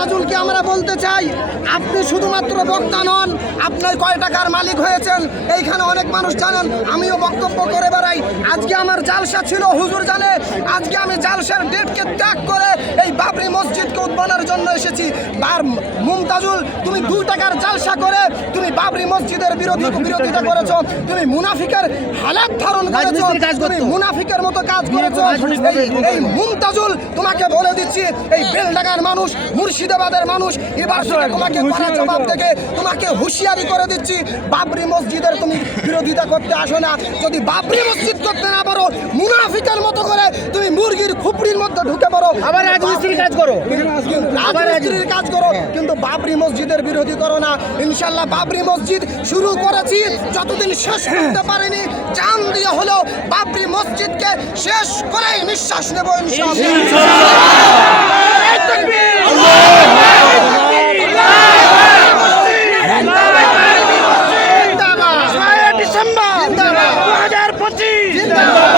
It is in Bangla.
মুমতাজুলকে আমরা বলতে চাই, আপনি শুধুমাত্র বক্তা নন, আপনার কয় টাকার মালিক হয়েছেন এইখানে অনেক মানুষ জানেন। আমিও বক্তব্য করে বেড়াই। আজকে আমার জালসা ছিল, হুজুর জানে। আজকে আমি জালসার ডেটকে ত্যাগ করে এই বাবরি মসজিদকে উদ্বোধনের জন্য এসেছি। আর মুমতাজুল, তুমি 2 টাকার জালসা করে তুমি বাবরি মসজিদের বিরোধিতা করেছো, তুমি মুনাফিকের হালাত ধারণ করেছো, তুমি মুনাফিকের মতো কাজ করেছো। এই মুমতাজুল, তোমাকে বলে দিচ্ছি, এই বেলডাঙ্গার মানুষ, মুর্শিদাবাদের মানুষ এবার তোমাকে কড়া জবাব থেকে তোমাকে হুঁশিয়ারি করে দিচ্ছি, বাবরি মসজিদের তুমি বিরোধিতা করতে আসো না। যদি বাবরি মসজিদ করতে না পারো, মুনাফিকের মতো করে তুমি মুরগির খুপড়ির মধ্যে ঢুকে পড়ো, আবার রাজমিস্ত্রির কাজ করো, কিন্তু বাবরি মসজিদের বিরোধী করো না। ইনশাল্লাহ বাবরি মসজিদ শুরু করেছি, যতদিন শেষ করতে পারিনি, জান দিয়ে হলেও বাবরি মসজিদকে শেষ করেই নিঃশ্বাস নেব ডিসেম্বর 2025